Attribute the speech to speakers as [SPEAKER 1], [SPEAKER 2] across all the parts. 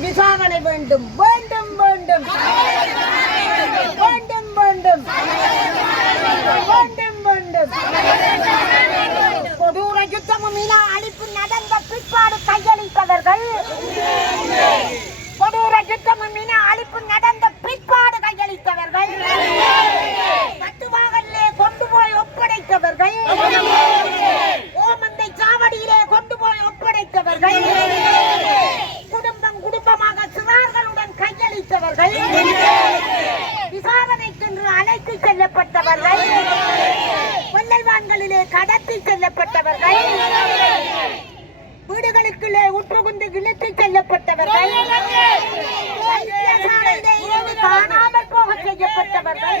[SPEAKER 1] விசாரணை வேண்டும். வேண்டும் வேண்டும். வேண்டும் வேண்டும். வேண்டும் வேண்டும். கொடூர யுத்தமும் இன அழிப்பு நடந்த பிற்பாடு கையளித்தவர்கள். கொடூர யுத்தமும் இன அழிப்பு நடந்த செல்லப்பட்டவர்கள் விசாரணைக்கென்று அழைத்து செல்லப்பட்டவர்கள். கொள்ளைவான்களிலே கடத்தி செல்லப்பட்டவர்கள். வீடுகளுக்குள்ளே உற்றுகுண்டு இழுத்து செல்லப்பட்டவர்கள். காணாமல் போக செய்யப்பட்டவர்கள்.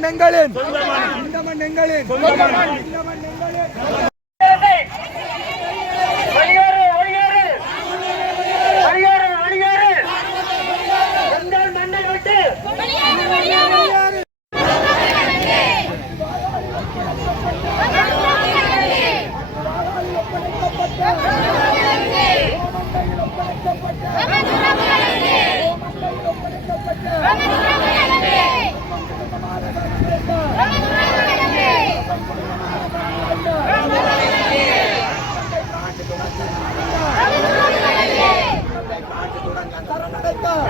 [SPEAKER 2] மண் எங்களின் இந்த மண் எங்களின் இந்த மண் எங்களின் நடக்கும்